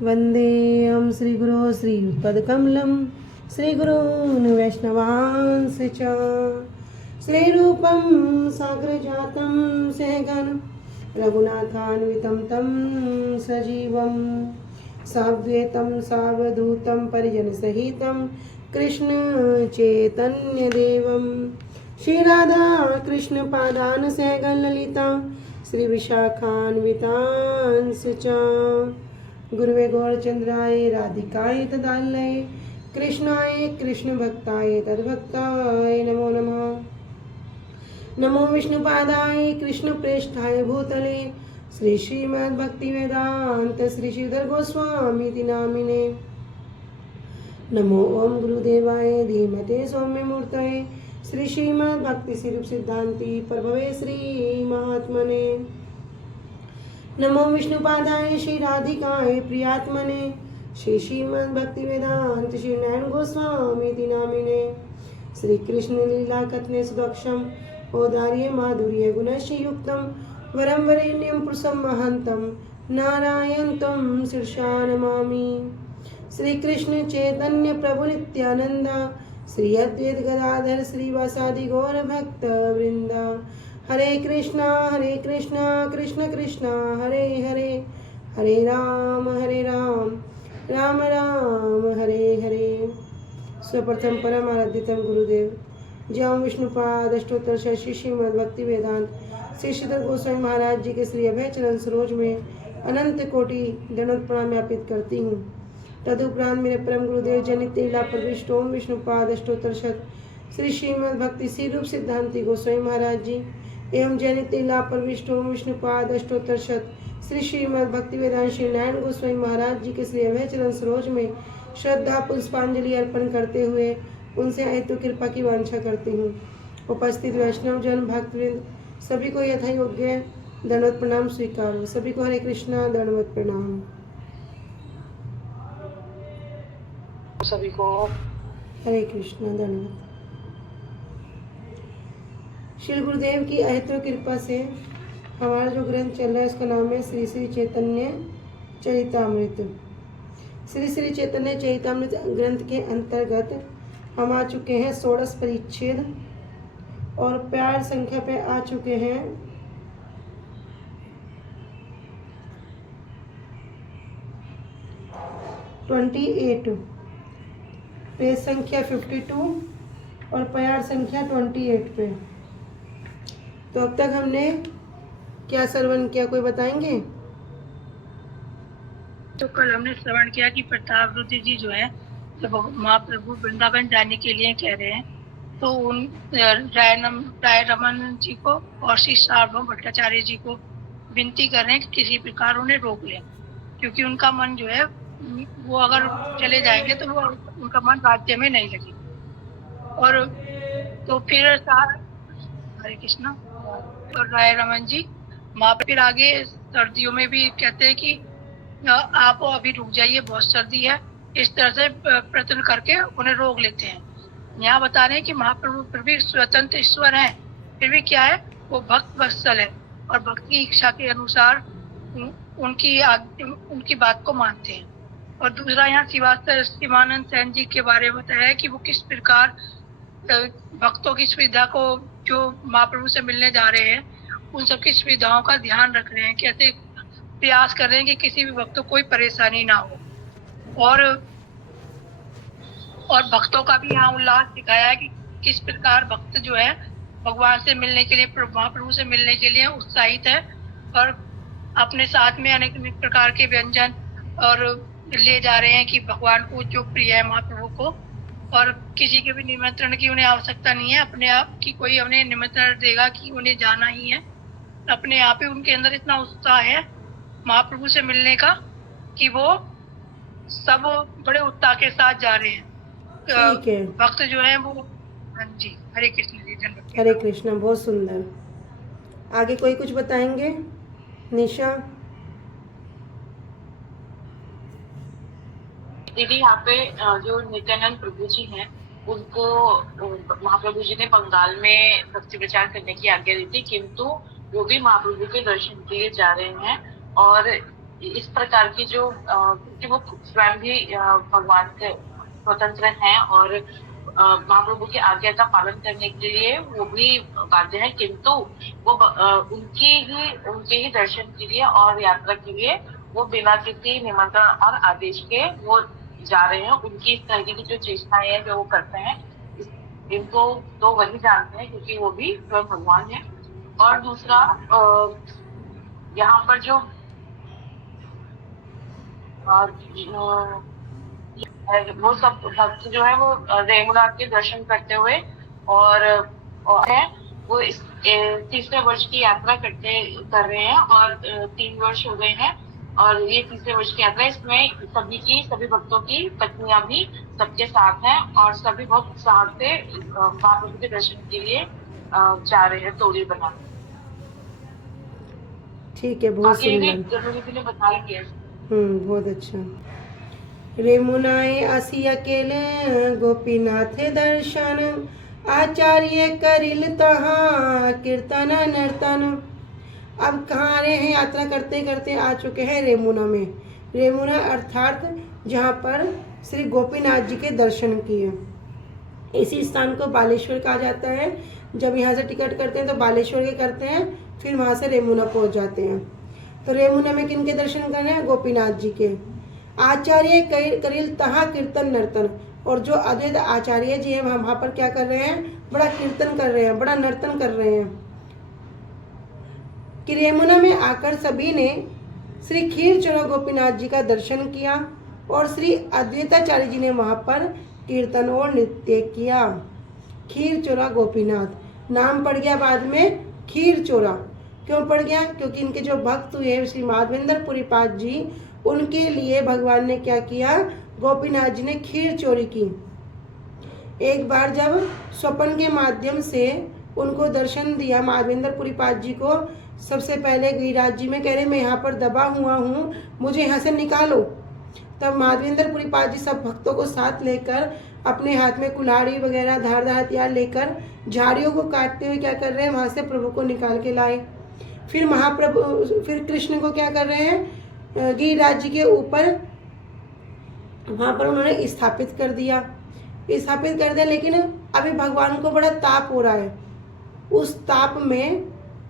वन्देऽहं श्रीगुरो श्रीयुतपदकमलं श्रीगुरून् वैष्णवांश्च च श्रीरूपं साग्रजातं सहगण रघुनाथान्वितं तं सजीवं साद्वैतं सावधूतं परिजनसहितं कृष्ण चैतन्यदेवं श्रीराधा कृष्णपादान् सहगण ललिता श्रीविशाखान्वितांश्च च गुरुवे गौरचंद्राय राधिकाय तदालये कृष्णाय कृष्णभक्ताय तद्भक्ताय नमो नमः। नमो विष्णुपादाय कृष्णप्रेष्ठाय भूतले श्री श्रीमद्भक्तिवेदांत श्री श्रीधर गोस्वामी नामिने। नमो ओम गुरुदेवाय धीमते सौम्यमूर्तये श्री श्रीमद्भक्ति स्वरूप सिद्धांति प्रभवे श्री महात्मने। नमो विष्णुपादाय श्री राधिकाय प्रियात्मने श्री श्रीमद्भक्ति वेदांत श्री नयन गोस्वामी नामिने। श्री कृष्ण लीला कथने सुदक्षम औदार्य माधुर्य गुणश्च युक्तम वरम वरेण्यम पुरुषम महंतम नारायणं शीर्षा नमामि। श्री कृष्ण चैतन्य प्रभु नित्यानंद श्री अद्वैत गदाधर श्रीवासादि गौर भक्त वृंदा। हरे कृष्णा कृष्ण कृष्णा हरे हरे हरे राम राम राम हरे हरे। स्वप्रथम परम आराध्यतम गुरुदेव जय विष्णुपाद अष्टोत्तर श्री श्रीमद् भक्ति वेदांत श्री श्रीधर गोस्वामी महाराज जी के श्री अभय चरण सरोज में अनंत कोटि दंडवत प्रणाम ज्ञापित करती हूँ। तदुपरांत मेरे परम गुरुदेव जनित लीला प्रविष्ट ओम विष्णुपाद अष्टोत्तर श्री श्रीमद् भक्ति श्री रूप सिद्धांति गोस्वामी महाराज जी एवं जनित लीला प्रविष्ट ओम विष्णुपाद अष्टोत्तर श्री श्रीमद् भक्ति वेदांत श्री नारायण गोस्वामी महाराज जी के श्री अभय चरण सरोज में श्रद्धा पुष्पांजलि अर्पण करते हुए उनसे हेतु कृपा की वांछा करती हूँ। उपस्थित वैष्णव जन भक्तवृंद सभी को यथा योग्य दंडवत प्रणाम स्वीकार हो। सभी को हरे कृष्णा दंडवत प्रणाम। सभी को हरे कृष्णा दंडवत। श्री गुरुदेव की अहेतु कृपा से हमारा जो ग्रंथ चल रहा है उसका नाम है श्री श्री चैतन्य चरितामृत। श्री श्री चैतन्य चरितामृत ग्रंथ के अंतर्गत हम आ चुके हैं 16 परिच्छेद और प्यार संख्या पे आ चुके हैं 28, पेज संख्या 52 और प्यार संख्या 28 पे। तो अब तक हमने क्या श्रवण किया, कोई बताएंगे? तो कल हमने श्रवण किया कि प्रतापरुद्र जी जो है जब महाप्रभु वृंदावन जाने के लिए कह रहे हैं तो उन राय रमन जी को और श्री सार्वभौम भट्टाचार्य जी को विनती कर रहे हैं कि किसी प्रकार उन्हें रोक लें, क्योंकि उनका मन जो है वो अगर चले जाएंगे तो वो उनका मन राज्य में नहीं लगे। और तो फिर हरे कृष्णा और राय रमन जी फिर आगे सर्दियों में भी कहते हैं कि आप अभी रुक जाइए, बहुत सर्दी है, इस तरह से प्रयत्न करके उन्हें रोक लेते हैं। यहाँ बता रहे हैं कि महाप्रभु फिर भी स्वतंत्र ईश्वर हैं, फिर भी क्या है वो भक्त वत्सल है और भक्त की इच्छा के अनुसार उनकी बात को मानते हैं। और दूसरा यहाँ शिवानंद सेन जी के बारे में बताया है कि वो किस प्रकार भक्तों की सुविधा को, जो महाप्रभु से मिलने जा रहे हैं उन सबकी सुविधाओं का ध्यान रख रहे हैं, कैसे प्रयास कर रहे हैं कि किसी भी भक्त को कोई परेशानी ना हो। और भक्तों का भी यहाँ उल्लास दिखाया है कि किस प्रकार भक्त जो है भगवान से मिलने के लिए, महाप्रभु से मिलने के लिए उत्साहित है और अपने साथ में अनेक प्रकार के व्यंजन और ले जा रहे हैं कि भगवान को जो प्रिय है महाप्रभु को, और किसी के भी निमंत्रण की उन्हें आवश्यकता नहीं है, अपने आप की कोई उन्हें निमंत्रण देगा कि उन्हें जाना ही है। अपने आप ही उनके अंदर इतना उत्साह है महाप्रभु से मिलने का कि वो सब बड़े उत्साह के साथ जा रहे हैं। भक्त जो है वो, हाँ जी, हरे कृष्ण जी। हरे कृष्ण, बहुत सुंदर। आगे कोई कुछ बताएंगे? निशा दीदी, यहाँ पे जो नित्यानंद प्रभु जी हैं उनको महाप्रभु जी ने बंगाल में भक्ति प्रचार करने की आज्ञा दी थी, किंतु वो भी महाप्रभु के दर्शन के लिए जा रहे हैं और इस प्रकार की जो क्योंकि वो स्वयं भी भगवान के स्वतंत्र हैं और महाप्रभु की आज्ञा का पालन करने के लिए वो भी बाध्य है, किंतु वो उनके ही दर्शन के लिए और यात्रा के लिए वो बिना किसी निमंत्रण और आदेश के वो जा रहे हैं। उनकी इस तरह की जो चेष्टाएं हैं जो वो करते हैं, इनको तो वही जानते हैं क्योंकि वो भी स्वयं भगवान है। और दूसरा यहाँ पर जो वो सब भक्त जो है वो रेमुनाथ के दर्शन करते हुए और है वो इस तीसरे वर्ष की यात्रा कर रहे हैं और 3 वर्ष हो गए हैं और ये तीसरे वर्ष की यात्रा, इसमें सभी भक्तों की पत्नियां भी सबके साथ हैं और सभी बहुत उत्साह से महाप्रभु के दर्शन के लिए जा रहे हैं टोली बना। ठीक है, बहुत सुंदर बताया गया। बहुत अच्छा। रेमुनाए आसी अकेले गोपीनाथ दर्शन, आचार्य करिल तहाँ कीर्तन नर्तन। अब कहाँ आ रहे हैं? यात्रा करते करते आ चुके हैं रेमुना में। रेमुना अर्थात जहाँ पर श्री गोपीनाथ जी के दर्शन किए। इसी स्थान को बालेश्वर कहा जाता है। जब यहाँ से टिकट करते हैं तो बालेश्वर के करते हैं, फिर वहाँ से रेमुना पहुँच जाते हैं। तो रेमुना में किन के दर्शन करने हैं? गोपीनाथ जी के। आचार्य करिल तहाँ कीर्तन नर्तन, और जो अद्वैत आचार्य जी हैं वहाँ पर क्या कर रहे हैं? बड़ा कीर्तन कर रहे हैं, बड़ा नर्तन कर रहे हैं। कि रेमुना में आकर सभी ने श्री खीरचोरा गोपीनाथ जी का दर्शन किया और श्री अद्वैताचार्य जी ने वहाँ पर कीर्तन और नृत्य किया। खीरचोरा गोपीनाथ नाम पड़ गया बाद में खीरचोरा। क्यों पड़ गया? क्योंकि इनके जो भक्त हुए श्री माधवेंद्र पाद जी, उनके लिए भगवान ने क्या किया? गोपीनाथ जी ने खीर चोरी की। एक बार जब स्वप्न के माध्यम से उनको दर्शन दिया माधवेंद्र पाद जी को, सबसे पहले गिरिराज जी में कह रहे मैं यहाँ पर दबा हुआ हूँ, मुझे यहाँ से निकालो। तब माधवेंद्र पाद जी सब भक्तों को साथ लेकर अपने हाथ में कुल्हाड़ी वगैरह धारदार हथियार लेकर झाड़ियों को काटते हुए क्या कर रहे हैं? वहाँ से प्रभु को निकाल के लाए। फिर कृष्ण को क्या कर रहे हैं? गिरिराज जी के ऊपर वहाँ पर उन्होंने स्थापित कर दिया। लेकिन अभी भगवान को बड़ा ताप हो रहा है, उस ताप में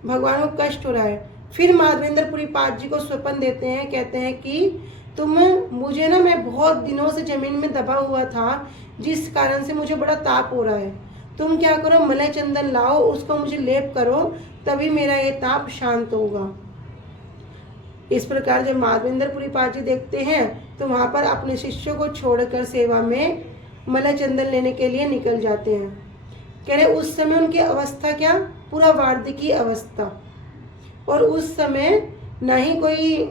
भगवान को कष्ट हो रहा है। फिर माधवेंद्र पाद जी को स्वप्न देते हैं, कहते हैं कि तुम मुझे ना, मैं बहुत दिनों से जमीन में दबा हुआ था जिस कारण से मुझे बड़ा ताप हो रहा है, तुम क्या करो मलय चंदन लाओ, उसको मुझे लेप करो, तभी मेरा ये ताप शांत होगा। इस प्रकार जब माधवेंद्र पाद जी देखते हैं तो वहाँ पर अपने शिष्यों को छोड़कर सेवा में मलय चंदन लेने के लिए निकल जाते हैं। कह रहे उस समय उनकी अवस्था क्या? पूरा वार्धकी अवस्था। और उस समय ना ही कोई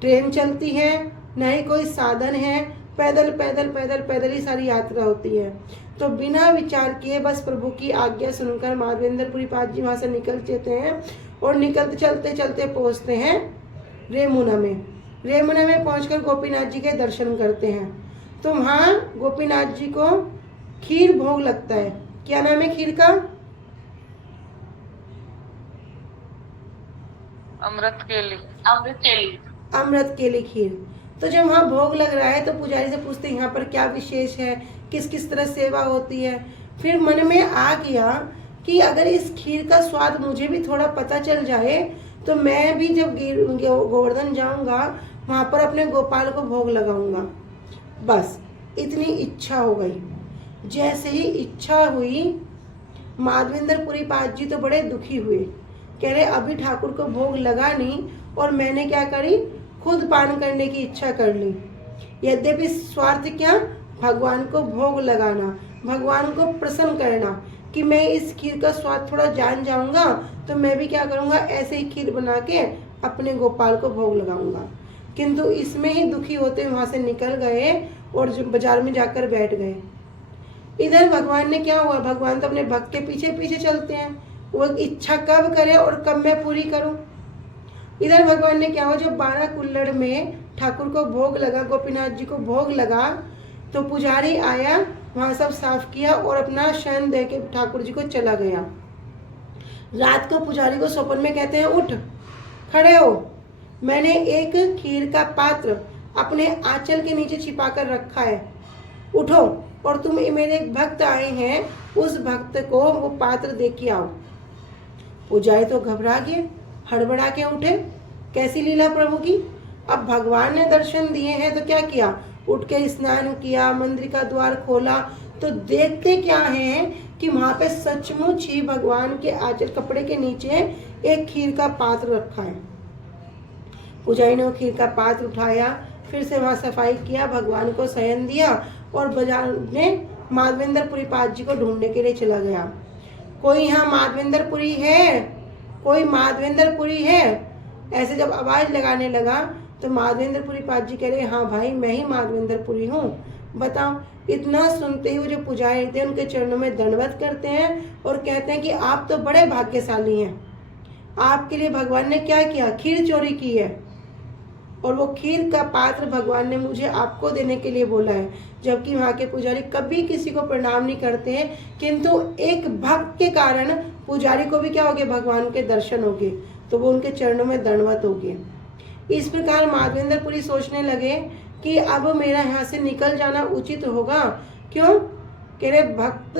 ट्रेन चलती है, ना ही कोई साधन है, पैदल पैदल पैदल पैदल ही सारी यात्रा होती है। तो बिना विचार किए बस प्रभु की आज्ञा सुनकर माधवेंद्र पाद जी वहाँ से निकल जाते हैं और निकलते चलते चलते पहुँचते हैं रेमुना में। रेमुना में पहुंचकर गोपीनाथ जी के दर्शन करते हैं। तो वहाँ गोपीनाथ जी को खीर भोग लगता है। क्या नाम है खीर का? अमृत केली खीर। तो जब वहाँ भोग लग रहा है तो पुजारी से पूछते हैं यहाँ पर क्या विशेष है, किस किस तरह सेवा होती है। फिर मन में आ गया कि अगर इस खीर का स्वाद मुझे भी थोड़ा पता चल जाए तो मैं भी जब गोवर्धन जाऊंगा वहाँ पर अपने गोपाल को भोग लगाऊंगा। बस इतनी इच्छा हो गई। जैसे ही इच्छा हुई माधवेंद्र पाद जी तो बड़े दुखी हुए। कह रहे अभी ठाकुर को भोग लगा नहीं और मैंने क्या करी? खुद पान करने की इच्छा कर ली। यद्यपि स्वार्थ क्या? भगवान को भोग लगाना, भगवान को प्रसन्न करना, कि मैं इस खीर का स्वाद थोड़ा जान जाऊंगा तो मैं भी क्या करूंगा? ऐसे ही खीर बना के अपने गोपाल को भोग लगाऊंगा। किंतु इसमें ही दुखी होते वहां से निकल गए और बाजार में जाकर बैठ गए। इधर भगवान ने क्या हुआ? भगवान तो अपने भक्त के पीछे पीछे चलते हैं, वो इच्छा कब करे और कब मैं पूरी करूं। इधर भगवान ने क्या हुआ? जब 12 कुल्हड़ में ठाकुर को भोग लगा, गोपीनाथ जी को भोग लगा, तो पुजारी आया, वहाँ सब साफ किया और अपना शयन दे के ठाकुर जी को चला गया। रात को पुजारी को स्वप्न में कहते हैं उठ, खड़े हो। मैंने एक खीर का पात्र अपने आंचल के नीचे छिपा कर रखा है, उठो और तुम मेरे एक भक्त आए हैं, उस भक्त को वो पात्र दे के आओ। पुजारी तो घबरा गए, हड़बड़ा के उठे, कैसी लीला प्रभु की। अब भगवान ने दर्शन दिए हैं तो क्या किया, उठ के स्नान किया, मंदिर का द्वार खोला, तो देखते क्या है कि वहां पे सचमुच ही भगवान के आंचल कपड़े के नीचे एक खीर का पात्र रखा है। पुजारी ने वो खीर का पात्र उठाया, फिर से वहां सफाई किया, भगवान को शयन दिया और बाजार में माधवेंद्रपुरी पाद जी को ढूंढने के लिए चला गया। कोई यहाँ माधवेंद्रपुरी है, कोई माधवेंद्रपुरी है, ऐसे जब आवाज लगाने लगा तो माधवेंद्रपुरी पाद जी कह रहे, हाँ भाई मैं ही माधवेंद्रपुरी हूँ, बताओ। इतना सुनते ही वो जो पुजारी थे उनके चरणों में दंडवत करते हैं और कहते हैं कि आप तो बड़े भाग्यशाली हैं, आपके लिए भगवान ने क्या किया, खीर चोरी की है, और वो खीर का पात्र भगवान ने मुझे आपको देने के लिए बोला है। जबकि वहाँ के पुजारी कभी किसी को प्रणाम नहीं करते हैं, किंतु एक भक्त के कारण पुजारी को भी क्या हो गया, भगवान के दर्शन हो गए, तो वो उनके चरणों में दंडवत हो गए। इस प्रकार माधवेंद्रपुरी सोचने लगे कि अब मेरा यहाँ से निकल जाना उचित होगा। क्यों, कह रहे भक्त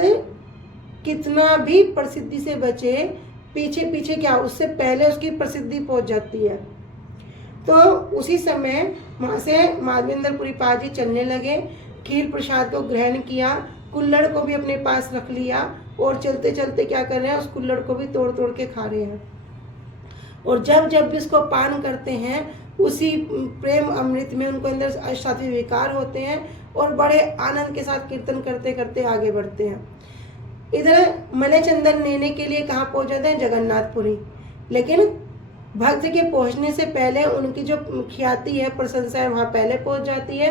कितना भी प्रसिद्धि से बचे, पीछे पीछे क्या, उससे पहले उसकी प्रसिद्धि पहुंच जाती है। तो उसी समय वहाँ से माधवेंद्रपुरी पाद जी चलने लगे, खीर प्रसाद को ग्रहण किया, कुल्हड़ को भी अपने पास रख लिया और चलते चलते क्या कर रहे हैं, उस कुल्हड़ को भी तोड़ तोड़ के खा रहे हैं। और जब जब भी इसको पान करते हैं उसी प्रेम अमृत में उनको अंदर अष्टात्विक विकार होते हैं और बड़े आनंद के साथ कीर्तन करते करते आगे बढ़ते हैं। इधर मलय चंदन लेने के लिए कहाँ पहुँच जाते हैं, जगन्नाथपुरी। लेकिन भक्त के पहुँचने से पहले उनकी जो ख्याति है, प्रशंसा है, वहाँ पहले पहुँच जाती है।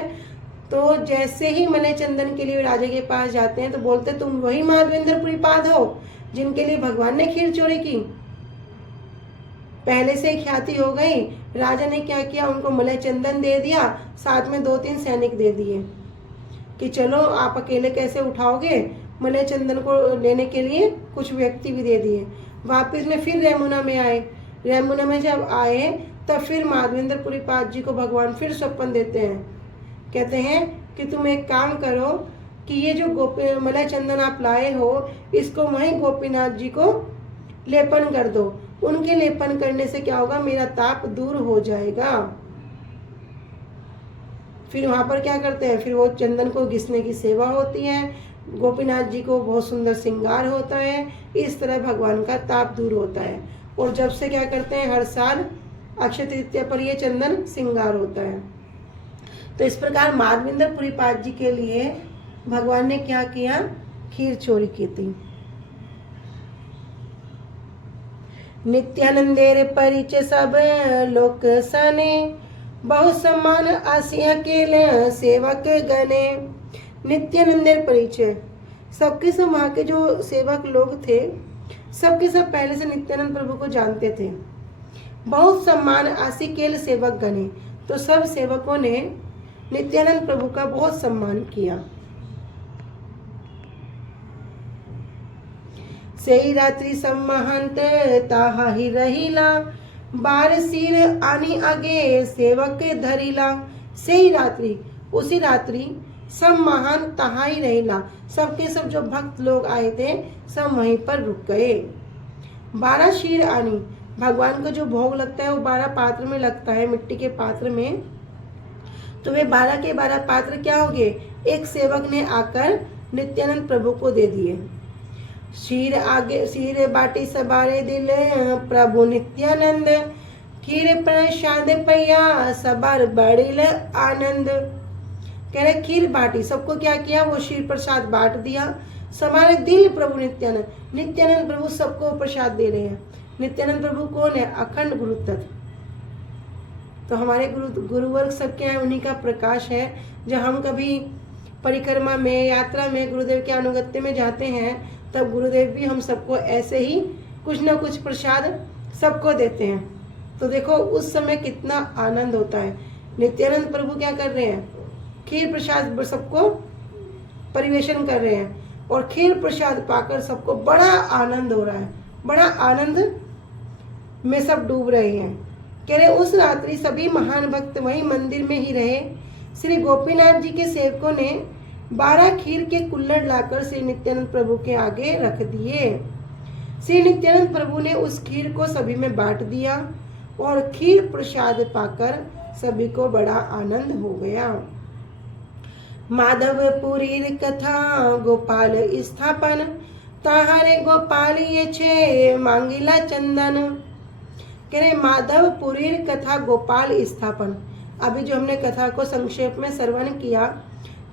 तो जैसे ही मलय चंदन के लिए राजा के पास जाते हैं तो बोलते, तुम वही माधवेंद्रपुरी पाद हो जिनके लिए भगवान ने खीर चोरी की। पहले से ख्याति हो गई। राजा ने क्या किया, उनको मलय चंदन दे दिया, साथ में 2-3 सैनिक दे दिए कि चलो आप अकेले कैसे उठाओगे, मलय चंदन को लेने के लिए कुछ व्यक्ति भी दे दिए। वापस में फिर रेमुना में आए। रेमुना में जब आए तब फिर माधवेंद्रपुरी पाद जी को भगवान फिर स्वप्न देते हैं, कहते हैं कि तुम एक काम करो कि ये जो मलय चंदन आप लाए हो, इसको वहीं गोपीनाथ जी को लेपन कर दो। उनके लेपन करने से क्या होगा, मेरा ताप दूर हो जाएगा। फिर वहां पर क्या करते हैं, फिर वो चंदन को घिसने की सेवा होती है, गोपीनाथ जी को बहुत सुंदर श्रृंगार होता है, इस तरह भगवान का ताप दूर होता है। और जब से क्या करते हैं, हर साल अक्षय तृतीया पर ये चंदन श्रृंगार होता है। तो इस प्रकार माधवेंद्रपुरी पाद जी के लिए भगवान ने क्या किया, खीर चोरी की थी। नित्यानंदेर परिचय सब लोक सने, बहु सम्मान आसिया के सेवक गणे। नित्यानंदेर परिचय, सबके सब वहाँ के जो सेवक लोग थे, सबके सब पहले से नित्यानंद प्रभु को जानते थे। बहुत सम्मान आसी केल सेवक गणे, तो सब सेवकों ने नित्यानंद प्रभु का बहुत सम्मान किया। सेई रात्रि सब महंत ताहा ही रहीला, बार सिर आनी आगे सेवक धरीला। सेई रात्रि, उसी रात्रि सब महान तहा ही रहीला, सबके सब जो भक्त लोग आए थे सब वहीं पर रुक गए। 12 शीर आनी, भगवान को जो भोग लगता है वो 12 पात्र में लगता है, मिट्टी के पात्र में। तो वे 12 के 12 पात्र क्या हो गए, एक सेवक ने आकर नित्यानंद प्रभु को दे दिए। शीर आगे शीर बाटी सबारे दिल प्रभु नित्यानंद, खीर प्रसाद पैया सबार बड़िल आनंद। कह रहे खीर बाटी, सबको क्या किया, वो शीर प्रसाद बांट दिया। सबारे दिल प्रभु नित्यानंद, नित्यानंद प्रभु सबको प्रसाद दे रहे हैं। नित्यानंद प्रभु कौन है, अखंड गुरु तत्व। तो हमारे गुरुवर्ग सबके यहाँ उन्हीं का प्रकाश है। जब हम कभी परिक्रमा में, यात्रा में गुरुदेव के अनुगत्य में जाते हैं, तब गुरुदेव भी हम सबको ऐसे ही कुछ ना कुछ प्रसाद सबको देते हैं। तो देखो उस समय कितना आनंद होता है। नित्यानंद प्रभु क्या कर रहे हैं, खीर प्रसाद सबको परिवेशन कर रहे हैं और खीर प्रसाद पाकर सबको बड़ा आनंद हो रहा है, बड़ा आनंद में सब डूब रहे हैं। कह रहे उस रात्रि सभी महान भक्त वहीं मंदिर में ही रहे। श्री गोपीनाथ जी के सेवकों ने 12 खीर के कुल्हड़ लाकर श्री नित्यानंद प्रभु के आगे रख दिए। श्री नित्यानंद प्रभु ने उस खीर को सभी में बांट दिया और खीर प्रसाद पाकर सभी को बड़ा आनंद हो गया। माधवपुरी कथा गोपाल स्थापन, ताहारे गोपाल ये छे मांगीला चंदन। कह रहे माधवपुरी कथा गोपाल स्थापन। अभी जो हमने कथा को संक्षेप में श्रवण किया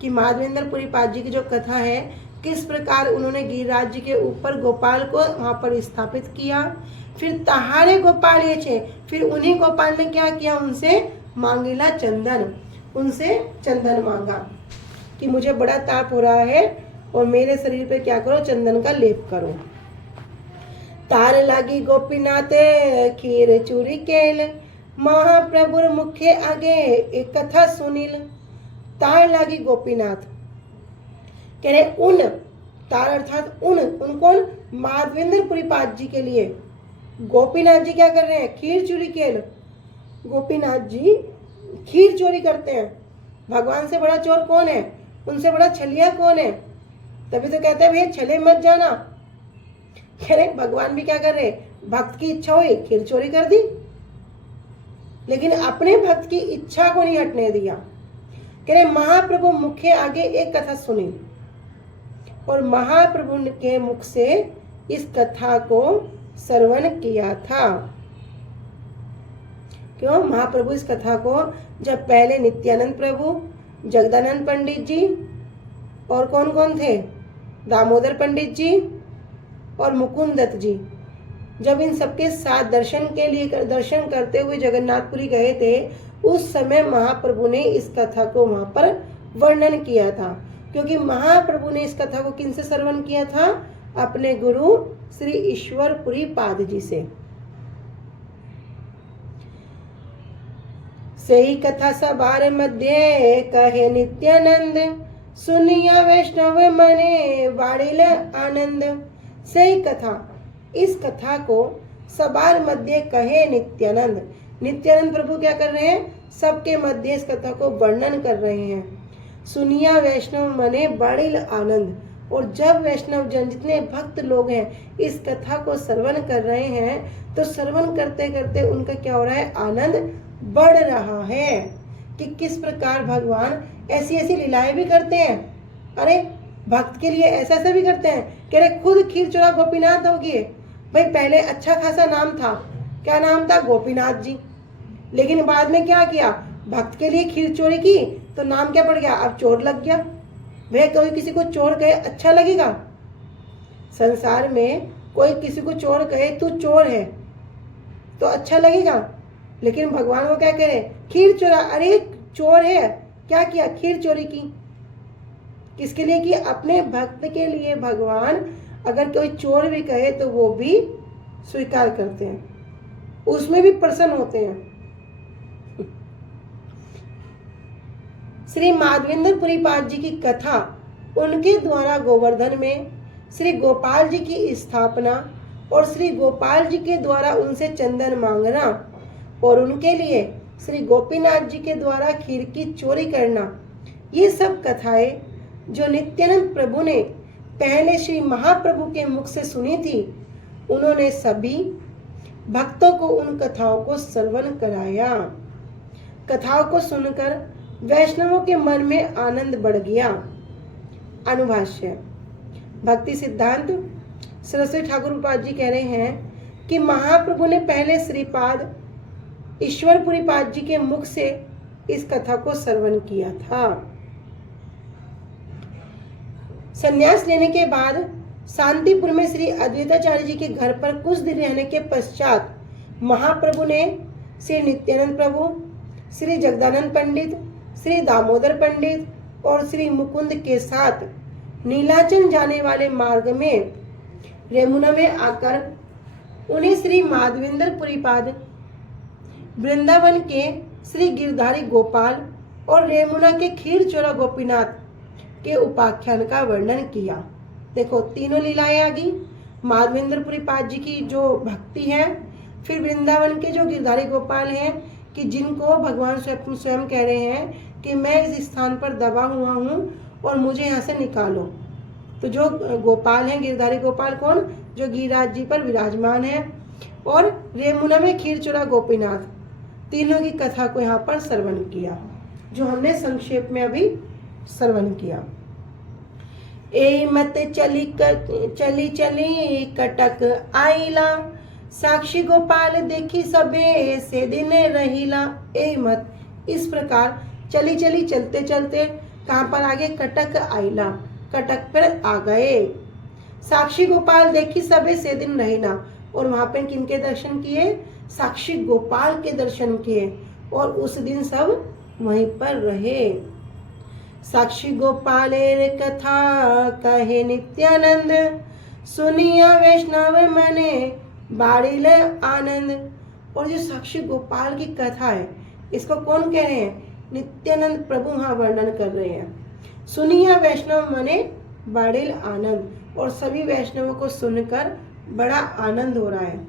कि माधवेंद्रपुरी पाद जी की जो कथा है, किस प्रकार उन्होंने गिरिराज जी के ऊपर गोपाल को वहाँ पर स्थापित किया। फिर तहारे गोपाल ये छे, फिर उन्हीं गोपाल ने क्या किया, उनसे मांगीला चंदन, उनसे चंदन मांगा कि मुझे बड़ा ताप हो रहा है और मेरे शरीर पे क्या करो, चंदन का लेप करो। तार लागी गोपीनाथ खीर चूरी केल, महाप्रभुर मुखे आगे एक कथा सुनील। तार लागी गोपीनाथ, कह रहे उन, तार अर्थात उन कौन, माधवेंद्रपुरी पाद जी के लिए गोपीनाथ जी क्या कर रहे हैं, खीर चोरी केल। गोपीनाथ जी खीर चोरी करते हैं। भगवान से बड़ा चोर कौन है, उनसे बड़ा छलिया कौन है। तभी तो कहते हैं भैया छले मत जाना। कह रहे भगवान भी क्या कर रहे, भक्त की इच्छा हुई खीर चोरी कर दी, लेकिन अपने भक्त की इच्छा को नहीं हटने दिया। कह रहे महाप्रभु मुखे आगे एक कथा सुनी और महाप्रभु के मुख से इस कथा को श्रवण किया था। क्यों, महाप्रभु इस कथा को जब पहले नित्यानंद प्रभु, जगदानंद पंडित जी और कौन कौन थे, दामोदर पंडित जी और मुकुंद दत्त जी, जब इन सबके साथ दर्शन करते हुए जगन्नाथपुरी गए थे, उस समय महाप्रभु ने इस कथा को वहां पर वर्णन किया था। क्योंकि महाप्रभु ने इस कथा को किनसे श्रवण किया था, अपने गुरु श्री ईश्वरपुरी पाद जी से। सही कथा सबार मध्य कहे नित्यानंद, सुनिया वैष्णव मने बाड़िल आनंद। सही कथा, इस कथा को सबार मध्य कहे नित्यानंद। नित्यानंद प्रभु क्या कर रहे हैं, सबके मध्य इस कथा को वर्णन कर रहे हैं। सुनिया वैष्णव मने बाड़िल आनंद। और जब वैष्णव जन, जितने भक्त लोग हैं, इस कथा को श्रवण कर रहे हैं, तो श्रवण करते करते उनका क्या हो रहा है, आनंद बढ़ रहा है कि किस प्रकार भगवान ऐसी ऐसी लीलाएं भी करते हैं। अरे भक्त के लिए ऐसा ऐसा भी करते हैं। कह रहे खुद खीर चोरा गोपीनाथ हो गए। भाई पहले अच्छा खासा नाम था, क्या नाम था, गोपीनाथ जी, लेकिन बाद में क्या किया, भक्त के लिए खीर चोरी की तो नाम क्या पड़ गया, अब चोर लग गया। वह कोई किसी को चोर कहे अच्छा लगेगा? संसार में कोई किसी को चोर कहे तू चोर है तो अच्छा लगेगा, लेकिन भगवान वो क्या कह रहे, खीर चोरा, अरे चोर है, क्या किया, खीर चोरी की। किसके लिए की, अपने भक्त के लिए। भगवान अगर कोई चोर भी कहे तो वो भी स्वीकार करते हैं, उसमें भी प्रसन्न होते हैं। श्री माधवेंद्रपुरी पाद जी की कथा, उनके द्वारा गोवर्धन में श्री गोपाल जी की स्थापना और श्री गोपाल जी के द्वारा उनसे चंदन मांगना और उनके लिए श्री गोपीनाथ जी के द्वारा खीर की चोरी करना, ये सब कथाएं जो नित्यानंद प्रभु ने पहले श्री महाप्रभु के मुख से सुनी थी, उन्होंने सभी भक्तों को उन कथाओं को श्रवण कराया। कथाओं को सुनकर वैष्णवों के मन में आनंद बढ़ गया। अनुभाष्य। भक्ति सिद्धांत सरस्वती ठाकुर पाद जी कह रहे हैं कि महाप्रभु ने पहले श्रीपाद ईश्वरपुरी पाद जी के मुख से इस कथा को श्रवण किया था। संन्यास लेने के बाद शांतिपुर में श्री अद्वैताचार्य जी के घर पर कुछ दिन रहने के पश्चात महाप्रभु ने श्री नित्यानंद प्रभु, श्री जगदानंद पंडित, श्री दामोदर पंडित और श्री मुकुंद के साथ नीलाचल जाने वाले मार्ग में रेमुना में आकर उन्हें श्री माधवेंद्रपुरी पाद, वृंदावन के श्री गिरधारी गोपाल और रेमुना के खीर चोरा गोपीनाथ के उपाख्यान का वर्णन किया। देखो तीनों लीलाएं आ गई, माधवेंद्रपुरी पाद जी की जो भक्ति है, फिर वृंदावन के जो गिरधारी गोपाल हैं कि जिनको भगवान स्वयं कह रहे हैं कि मैं इस स्थान पर दबा हुआ हूँ और मुझे यहाँ से निकालो। तो जो गोपाल हैं गिरधारी गोपाल कौन, जो गिरिराज जी पर विराजमान है, और रेमुना में खीरचोरा गोपीनाथ, तीनों की कथा को यहाँ पर श्रवण किया, जो हमने संक्षेप में अभी श्रवण किया। ए मत चली चली कटक आईला, साक्षी गोपाल देखी सबे से दिन रहीला। ए मत, इस प्रकार चली चली चलते चलते कहाँ पर आगे, कटक आईला, कटक पर आ गए। साक्षी गोपाल देखी सबे से दिन रहीला, और वहां पे किनके दर्शन किए, साक्षी गोपाल के दर्शन किए, और उस दिन सब वहीं पर रहे। साक्षी गोपालेर कथा कहे नित्यानंद, सुनिया वैष्णव मने बाड़िल आनंद। और जो साक्षी गोपाल की कथा है, इसको कौन कह रहे हैं, नित्यानंद प्रभु वहाँ वर्णन कर रहे हैं। सुनिया वैष्णव मने बाड़िल आनंद, और सभी वैष्णवों को सुनकर बड़ा आनंद हो रहा है।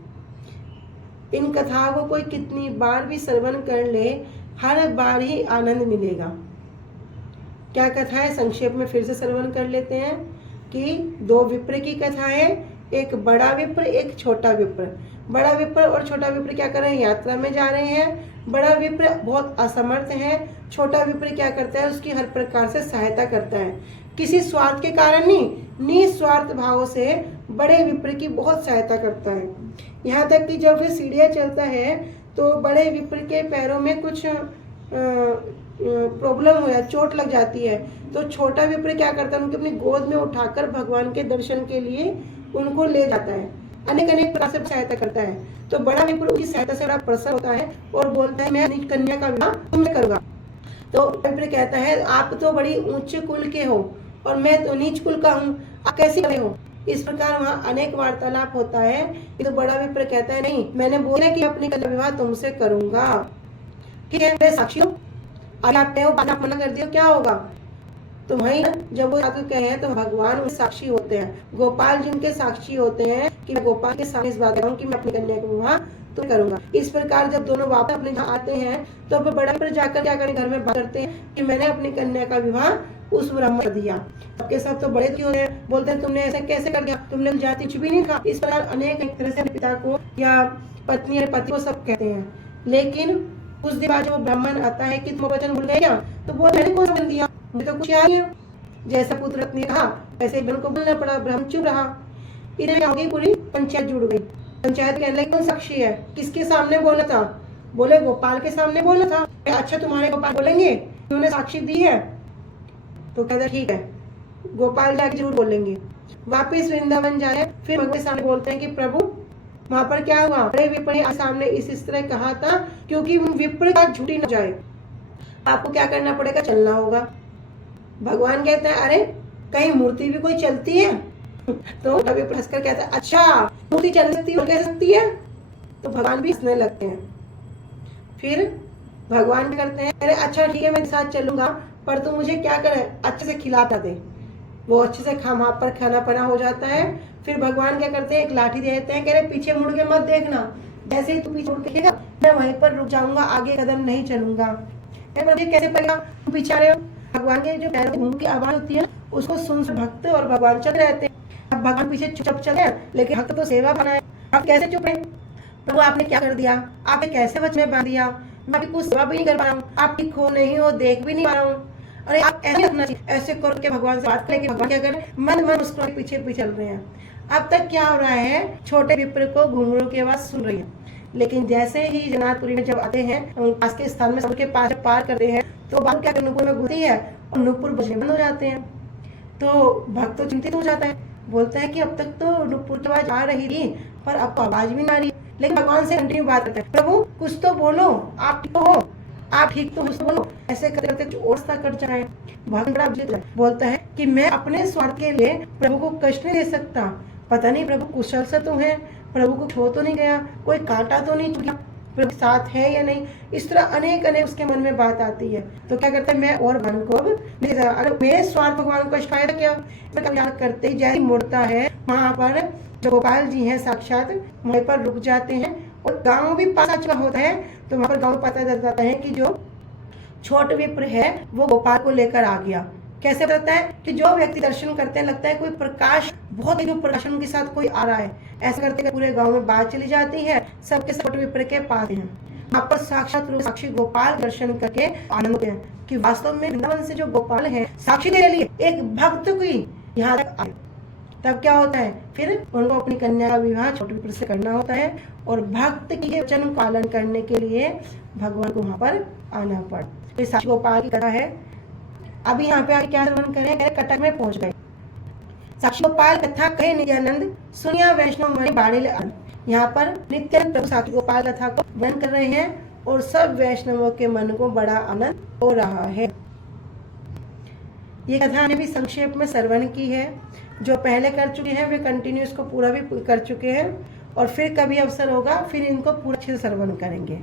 इन कथाओं को कोई कितनी बार भी श्रवण कर ले, हर बार ही आनंद मिलेगा। क्या कथा है, संक्षेप में फिर से श्रवण कर लेते हैं कि दो विप्र की कथा है, एक बड़ा विप्र एक छोटा विप्र। बड़ा विप्र और छोटा विप्र क्या कर रहे हैं, यात्रा में जा रहे हैं। बड़ा विप्र बहुत असमर्थ है, छोटा विप्र क्या करता है, उसकी हर प्रकार से सहायता करता है, किसी स्वार्थ के कारण नहीं, निस्वार्थ भाव से बड़े विप्र की बहुत सहायता करता है। यहाँ तक कि जब वे सीढ़ियाँ चलता है तो बड़े विप्र के पैरों में कुछ प्रॉब्लम हो या चोट लग जाती है, तो छोटा विप्र क्या करता है, उनके अपनी गोद में उठाकर भगवान के दर्शन के लिए उनको ले जाता है, अनेक अनेक प्रकार से सहायता करता है। तो बड़ा विप्र उनकी सहायता से बड़ा प्रसन्न होता है और बोलता है मैं निज कन्या का विवाह तुमसे करूंगा। तो विप्र कहता है आप तो बड़ी उच्च कुल के हो और मैं तो नीच कुल का हूँ, आप कैसे करे हो। इस प्रकार वहाँ अनेक वार्तालाप होता है। तो बड़ा विप्र कहता है नहीं, मैंने बोला कि अपनी कन्या विवाह तुमसे करूंगा, ठीक है साक्षी हो। अगर आप कहो बात मना कर दियो क्या होगा, तो वही जब वो जाकर कहे तो भगवान उनके साक्षी होते हैं, गोपाल जी उनके साक्षी होते हैं कि मैं गोपाल के सामने इस बात कहूँ कि मैं अपनी कन्या का विवाह तो करूंगा। इस प्रकार जब दोनों वापस अपने जहाँ आते हैं तो अब बड़ा पर जाकर क्या करें, घर में बात करते हैं कि मैंने अपनी कन्या का विवाह उस ब्राह्मण कर दिया। आपके साथ तो बड़े क्यों हैं, बोलते हैं तुमने ऐसा कैसे कर दिया, तुमने जाति कुछ भी नहीं था। इस प्रकार अनेक तरह से पिता को या पत्नी या पति को सब कहते हैं। लेकिन उस दिन बाद जब वो ब्राह्मण आता है कि तुम वचन भूल गए क्या, तो वो मैंने कौन सा दिया, मुझे तो कुछ याद है। जैसा पुत्र रत्न ने कहा वैसे बहन को बोलना पड़ा, ब्राह्मण चुप रहा। इधर हो गई पूरी पंचायत जुड़ गई। पंचायत कहने लगी कौन साक्षी है, किसके सामने बोला था, बोले गोपाल के सामने बोला था। अच्छा तुम्हारे गोपाल बोलेंगे उन्होंने साक्षी दी है, तो कहता ठीक है गोपाल जाके जरूर बोलेंगे। वापिस वृंदावन जाए, फिर भगवान के सामने बोलते हैं कि प्रभु वहां पर क्या हुआ, बड़े विप्र ने सामने इस तरह कहा था, क्योंकि विप्र का झूठी न जाए आपको क्या करना पड़ेगा, चलना होगा। भगवान कहते हैं अरे कहीं मूर्ति भी कोई चलती है, तो विप्र हंसकर कहता है अच्छा मूर्ति चल सकती है, कह सकती है, तो भगवान भी हंसने लगते हैं। फिर भगवान क्या करते हैं, अरे अच्छा ठीक है मैं साथ चलूंगा, पर तू मुझे क्या करे, अच्छे से खिलाता दे। वो अच्छे से वहां पर खाना पना हो जाता है। फिर भगवान क्या करते हैं, एक लाठी दे देते हैं, कह रहे पीछे मुड़ के मत देखना, जैसे ही तू पीछे मुड़ के देखेगा मैं वहीं पर रुक जाऊंगा, आगे कदम नहीं चलूंगा। कैसे पड़ेगा, तुम पीछे आ रहे हो। भगवान के जो पैरों घूम की आवाज होती है उसको सुन भक्त और भगवान चल रहते हैं। अब भगवान पीछे चुप चले, लेकिन भक्त तो सेवा बनाए, अब कैसे चुप रहे। प्रभु आपने क्या कर दिया, आपने कैसे वचन में बांध दिया, मैं आपकी कुछ सेवा भी नहीं कर पा रहा हूँ, आप ठीक हो नहीं हो देख भी नहीं पा रहा हूँ। अरे आप ऐसे रखना चाहिए, ऐसे करो के भगवान से बात करें कि भगवान क्या करें, मन मन उसको पीछे पीछे चल रहे हैं। अब तक क्या हो रहा है, छोटे विप्र को घुंघरू की आवाज सुन रही है, लेकिन जैसे ही जगन्नाथपुरी में जब आते हैं पास के स्थान में सबके पास पार करते हैं तो बात क्या नुपुर में घुसती है और नुपुर बजने बंद हो जाते हैं। तो भक्त तो चिंतित हो जाता है, बोलता है कि अब तक तो नुपुर की आवाज आ रही थी पर अब तो आवाज भी नहीं आ रही। लेकिन भगवान से कंटिन्यू बात करते हैं, प्रभु कुछ तो बोलो, आप ठीक तो हो, आप ठीक तो कुछ बोलो। ऐसे करते करते और कट जाए। भगवान बड़ा बोलता है कि मैं अपने स्वार्थ के लिए प्रभु को कष्ट नहीं दे सकता, पता नहीं प्रभु कुशल से तो है, प्रभु को छो तो नहीं गया, कोई कांटा तो नहीं चुका, प्रभु साथ है या नहीं। इस तरह अनेक अनेक उसके मन में बात आती है। तो क्या करता है, मैं और भगवान को नहीं, अगर मेरे स्वार्थ भगवान को कष्ट आएगा क्या, याद करते ही जैसे मुड़ता है वहां पर जो गोपाल जी हैं साक्षात वहीं पर रुक जाते हैं और गांव भी पास आ चुका होता है, तो वहां पर गांव को पता चल जाता है कि जो छोट विप्र है वो गोपाल को लेकर आ गया। कैसे बताता है कि जो व्यक्ति दर्शन करते हैं लगता है कोई प्रकाश, बहुत ही प्रकाशन के साथ कोई आ रहा है। ऐसा करते पूरे गांव में बात चली जाती है, सबके छोट विप्र के पास हैं। वहाँ पर साक्षात रूप साक्षी गोपाल दर्शन करके आनंद होते हैं कि वास्तव में वृंदावन से जो गोपाल है साक्षी के लिए एक भक्त की यहाँ तक आए। तब क्या होता है, फिर उनको अपनी कन्या का विवाह छोटे विप्र से करना होता है और भक्त के वचन पालन करने के लिए भगवान को वहां पर आना पड़ा। तो साक्षी गोपाल की कथा है। अभी यहाँ पे आगे क्या श्रवण करें, कटक में पहुंच गए। साक्षी गोपाल कथा कहे नित्यानंद, सुनिया वैष्णव मणि बाड़िल आनंद। यहाँ पर नित्यानंद प्रभु साक्षी गोपाल कथा को वर्णन कर रहे हैं और सब वैष्णवों के मन को बड़ा आनंद हो रहा है। ये कथा ने भी संक्षेप में श्रवण की है। जो पहले कर चुके हैं वे कंटिन्यू इसको पूरा भी कर चुके हैं और फिर कभी अवसर होगा फिर इनको पूरा अच्छे से श्रवण करेंगे।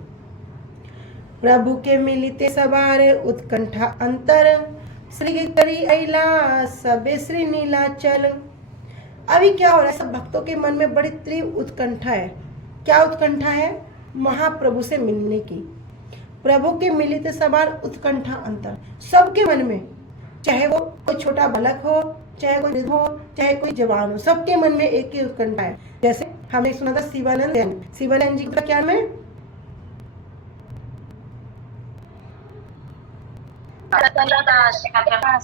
प्रभु के मिलिते सवारे उत्कंठा अंतर, श्री करी अला सबे श्री नीलाचल। अभी क्या हो रहा है, सब भक्तों के मन में बड़ी तीव्र उत्कंठा है। क्या उत्कंठा है? महाप्रभु से मिलने की। प्रभु के मिलित सवार उत्कंठा अंतर, सबके मन में, चाहे वो कोई छोटा बालक हो, चाहे कोई वृद्ध हो, चाहे कोई जवान हो, सबके मन में एक ही उत्कंठा है। जैसे हमने सुना था शिवानंद जी का क्या नाम है?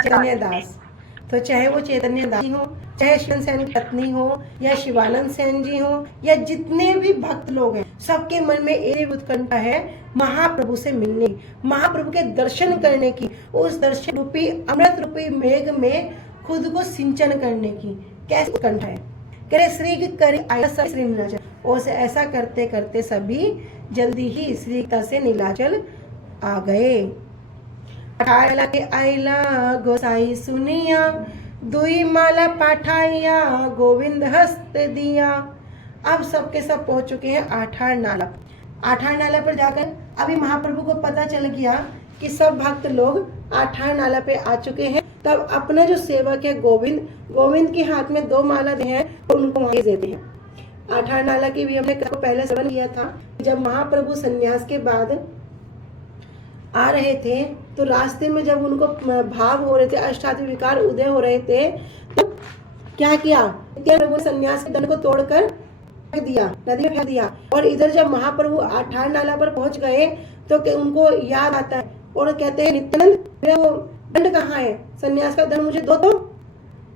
चैतन्य दास। तो चाहे वो चैतन्य दास हो, चाहे शिवन सेन की पत्नी हो, या शिवानंद सेन जी हो, या जितने भी भक्त लोग हैं, सबके मन में एक उत्कंठा है महाप्रभु से मिलने, महाप्रभु के दर्शन करने की, उस दर्शन रूपी अमृत रूपी मेघ में खुद को सिंचन करने की। कैसे उत्कंठा है? करे श्री करी आया श्री नीलाचल। और ऐसा करते करते सभी जल्दी ही श्रीता से नीलाचल आ गए। के आइला गोसाई सुनिया, दुई माला पाठाइया गोविंद हस्त दिया। अब सबके सब पहुंच चुके हैं आठार नाला। आठार नाला पर जाकर अभी महाप्रभु को पता चल गया कि सब भक्त लोग आठार नाला पे आ चुके हैं। तब अपना जो सेवक है गोविंद के हाथ में 2 माला दे हैं और उनको वहां देते हैं। आठार नाला की भी हमने पहले श्रवण किया था। जब महाप्रभु संन्यास के बाद आ रहे थे तो रास्ते में जब उनको भाव हो रहे थे, अष्टादि विकार उदय हो रहे थे, तो क्या किया? प्रभु संन्यास के दंड को तोड़कर फेंक दिया, नदी में फेंक दिया। और इधर जब महाप्रभु आठार नाला पर पहुंच गए तो उनको याद आता है और कहते हैं नित्यानंद मेरा वो दंड कहाँ है, संन्यास का दंड मुझे दो। तो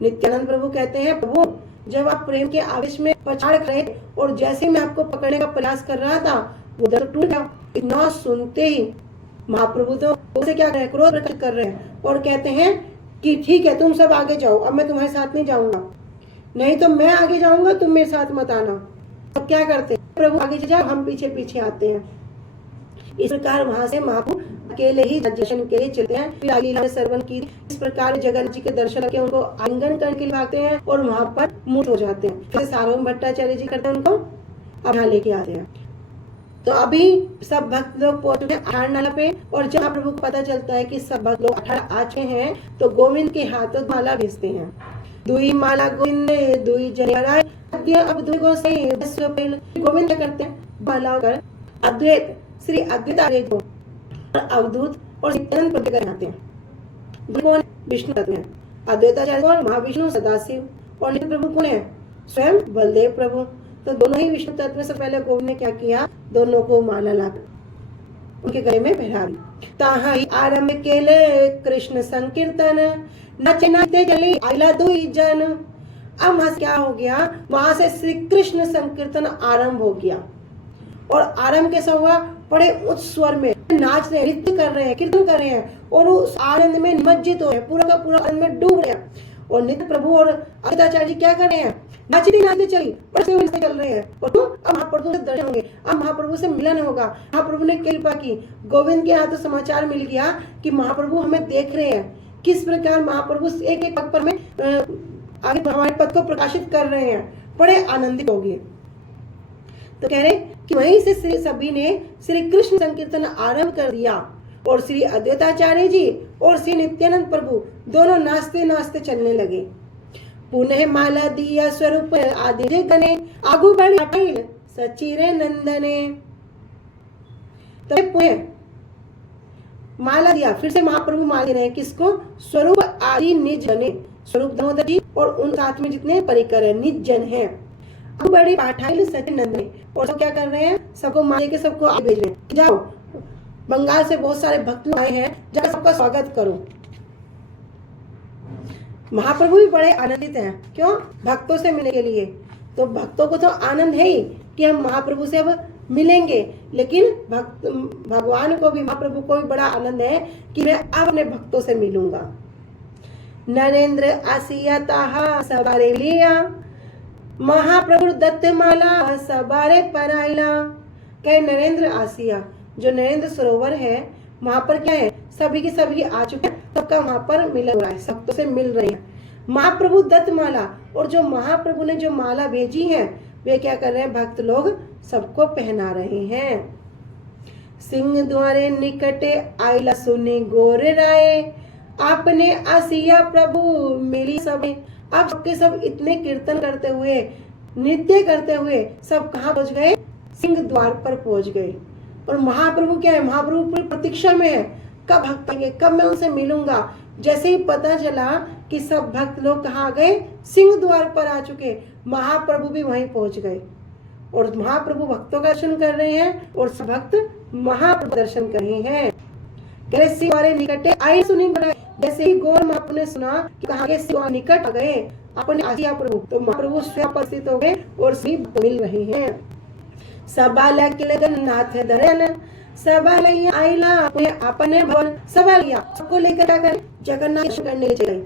नित्यानंद प्रभु कहते हैं प्रभु जब आप प्रेम के आवेश में पछाड़ गए और जैसे मैं आपको पकड़ने का प्रयास कर रहा था वो दंड टूट गया। इतना सुनते ही महाप्रभु तो उसे क्या कर रहे हैं, क्रोध प्रकट कर रहे हैं और कहते हैं कि ठीक है तुम सब आगे जाओ, अब मैं तुम्हारे साथ नहीं जाऊंगा, नहीं तो मैं आगे जाऊंगा तुम मेरे साथ मत आना। अब क्या करते हैं, प्रभु आगे जाओ हम पीछे पीछे आते हैं। इस प्रकार वहां से महाप्रभु अकेले ही दर्शन के लिए चलते हैं। फिर लीला में श्रवण की इस प्रकार जगन्नाथ जी के दर्शन करके उनको आलिंगन करने के लिए आते हैं और वहां पर मूर्त हो जाते हैं। फिर सार्वभौम भट्टाचार्य जी करते हैं, उनको अब यहाँ लेके आते हैं। तो अभी सब भक्त लोग पहुंच चुके हैं आठार नाला पे और जब प्रभु को पता चलता है कि सब भक्त लोग 18 आ चुके हैं तो गोविंद के हाथों माला भेजते हैं। दुई माला गोविंद दुई जय अब दुई गोसाई गोविंद करते हैं माला कर अद्वैत श्री अद्वैत और अवधूत और नित्यानंद प्रभु कर आते हैं। विष्णु तत्व है, अद्वैताचार्य और महाविष्णु सदाशिव और नित्य प्रभु कौन है? स्वयं बलदेव प्रभु। तो दोनों ही विष्णु तत्व से पहले गोविंद ने क्या किया, दोनों को माला लाकर उनके गले में पहना दी। ताहा ही आरंभ केले कृष्ण संकीर्तन, नचे नाचते चली आइला दुई जन। अब वहां क्या हो गया, वहां से श्री कृष्ण संकीर्तन आरंभ हो गया और आरंभ कैसा हुआ, बड़े उच्च स्वर में नाच रहे, नृत्य कर रहे हैं, कीर्तन कर रहे हैं और उस आनंद में निमज्जित हो रहे हैं, पूरा का पूरा आनंद में डूब रहे हैं। और नित्य प्रभु और अद्वैताचार्य जी क्या कर रहे हैं, नाचते नाचते चली बड़े चल रहे हैं। और अब महाप्रभु से दर्शन होंगे, अब महाप्रभु से मिलन होगा। महाप्रभु ने कृपा की, गोविंद के हाथों समाचार मिल गया कि महाप्रभु हमें देख रहे हैं, किस प्रकार महाप्रभु एक एक पग पर में आगे हमारे पद को प्रकाशित कर रहे हैं, बड़े आनंदित हो गए। तो कह रहे कि वहीं से श्री सभी ने श्री कृष्ण संकीर्तन आरंभ कर दिया और श्री अद्वैताचार्य जी और श्री नित्यानंद प्रभु दोनों नाचते नाचते चलने लगे। पुनः माला दिया स्वरूप आदि गणे आगु बढ़ी सचिरे नंदने। तब माला दिया, फिर से महाप्रभु माला दे रहे हैं किसको? स्वरूप आदि निज जने, स्वरूप दामोदर जी और उन साथ में जितने परिकर है निज जन है। अब बड़े पाठाइल सचिन नंदने, और सब क्या कर रहे हैं? सबको माला के सबको आगे भेज रहे हैं, जाओ बंगाल से बहुत सारे भक्त लोग आए हैं, जाकर सबका स्वागत करो। महाप्रभु भी बड़े आनंदित हैं, क्यों? भक्तों से मिलने के लिए। तो भक्तों को तो आनंद है ही कि हम महाप्रभु से अब मिलेंगे, लेकिन भगवान को भी, महाप्रभु को भी बड़ा आनंद है कि मैं अब अपने भक्तों से मिलूंगा। नरेंद्र आसिया ताहा सबारे लिया, महाप्रभु दत्त माला सबारे पराइला। कहे नरेंद्र आसिया, जो नरेंद्र सरोवर है वहां पर क्या है? सभी के सभी आ चुके हैं, सबका वहां पर मिल रहा है, सब से मिल रहे हैं। महाप्रभु दत्त माला, और जो महाप्रभु ने जो माला भेजी है वे क्या कर रहे हैं? भक्त लोग सबको पहना रहे हैं। सिंह द्वारे निकटे आइला सुनी गोर राय, आपने आसिया प्रभु मिली सबे। अब सबके सब इतने कीर्तन करते हुए, नृत्य करते हुए सब कहाँ पहुंच गए? सिंह द्वार पर पहुंच गए। और महाप्रभु क्या है? महाप्रभु पूरी प्रतीक्षा में है, कब भक्त आएंगे, कब मैं उनसे मिलूंगा। जैसे ही पता चला कि सब भक्त लोग कहाँ गए? सिंह द्वार पर आ चुके, महाप्रभु भी वहीं पहुंच गए। और महाप्रभु भक्तों का दर्शन कर रहे हैं और सब भक्त महाप्रभु दर्शन कर रहे हैं। सिंह द्वारे निकटे आई सुनी बनाए, जैसे ही गौर महाप्रभु ने सुना कि कहाँ के सिंह निकट आ गए अपने आसिया प्रभु, तो महाप्रभु स्वयं उपस्थित हो गए और सभी मिल रहे हैं। सबाला के लगन नाथ धरन, सबालैया आइला अपने भवन। सबालैया सबको लेकर क्या करें? जगन्नाथ करने चले,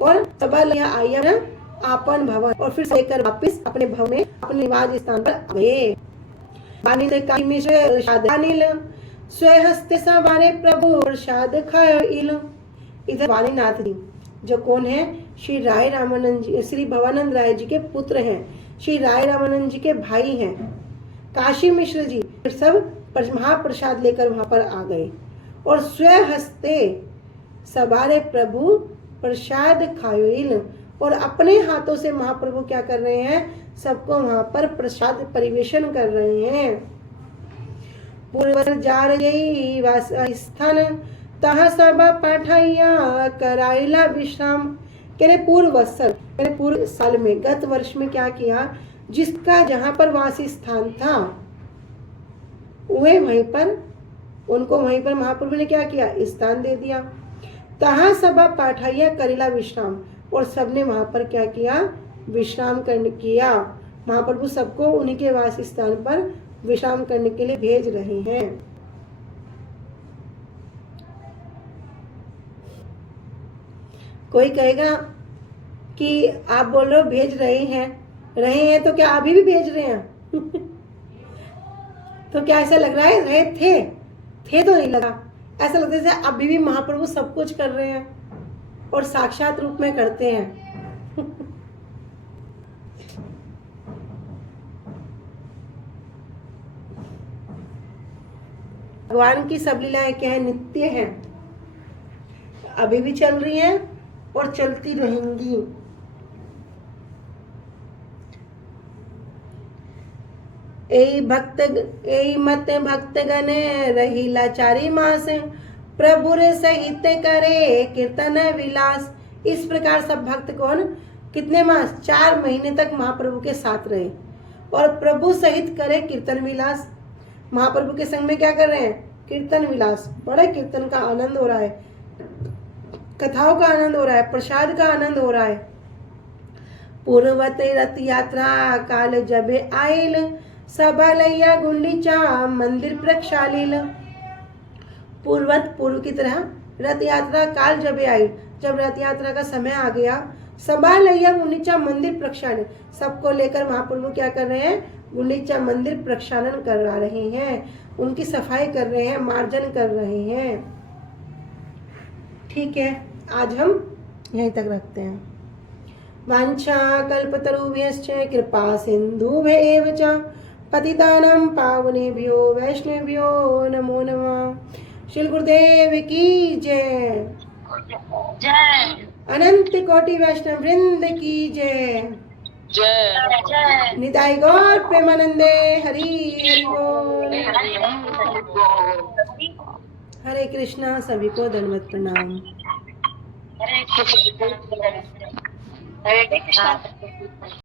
और सबालैया आइया ना अपन भवन, और फिर लेकर वापिस अपने भवन में अपने निवास स्थान पर आ गए। बानी से काई मिश्र प्रसाद अनिल, स्वहस्ते सबारे प्रभु प्रसाद खाइल। इधर वाणीनाथ जी जो कौन है? श्री राय रामानंद जी, श्री भवानंद राय जी के पुत्र हैं, श्री राय रामानंद जी के भाई हैं। काशी मिश्र जी सब महाप्रसाद लेकर वहां पर आ गए, और स्वहस्ते सबारे प्रभु प्रसाद खाइल, और अपने हाथों से महाप्रभु क्या कर रहे हैं? सबको वहां पर प्रसाद परिवेशन कर रहे हैं। पूर्व जा रही स्थान तहा सभा पाठाइया कराइला विश्राम। कहने पूर्व साल में, गत वर्ष में क्या किया? जिसका जहां पर वासी स्थान था वे वहीं पर, उनको वहीं पर महाप्रभु ने क्या किया? स्थान दे दिया। तहा सभा पाठाइया करेला विश्राम, और सबने वहां पर क्या किया? विश्राम करने किया। महाप्रभु सबको उन्हीं के वास स्थान पर विश्राम करने के लिए भेज रहे हैं। कोई कहेगा कि आप बोल रहे हो भेज रहे हैं तो क्या अभी भी भेज रहे हैं? तो क्या ऐसा लग रहा है? रहे थे तो नहीं लगा, ऐसा लगता है जैसे अभी भी महाप्रभु सब कुछ कर रहे हैं और साक्षात रूप में करते हैं। भगवान की सब लीलाएं क्या है? नित्य हैं, अभी भी चल रही हैं और चलती रहेंगी। एई मत भक्त गने रही लाचारी मास, प्रभु रे सहित करे कीर्तन विलास। इस प्रकार सब भक्त कौन? कितने मास? 4 महीने तक महाप्रभु के साथ रहे और प्रभु सहित करे कीर्तन विलास। महाप्रभु के संग में क्या कर रहे हैं? कीर्तन विलास। बड़े कीर्तन का आनंद हो रहा है, कथाओं का आनंद हो रहा है, प्रसाद का आनंद हो रहा है। पूर्वते रथ यात्रा काल जबे आयल, सबालैया गुंडीचा मंदिर प्रक्षालिल। पूर्व की तरह रथ यात्रा काल जबे आई, जब रथ यात्रा का समय आ गया, सबालैया गुंडीचा मंदिर प्रक्षालन, सबको लेकर महाप्रभु क्या कर रहे हैं? गुंडीचा मंदिर प्रक्षालन करा रहे हैं, उनकी सफाई कर रहे हैं, मार्जन कर रहे हैं। ठीक है, आज हम यहीं तक रखते हैं। वांछा कल्पतरुभ्यश्च कृपा सिन्धुभ्येव च पतितानां पावनेभ्यो वैष्णवेभ्यो नमो नमः। श्री गुरुदेव की जय। जय। अनंत कोटि वैष्णव वृंद की जय। जय निताई गौर प्रेमानंदे हरि हरि बोल। हरे कृष्णा, सभी को दंडवत प्रणाम। हरे कृष्ण।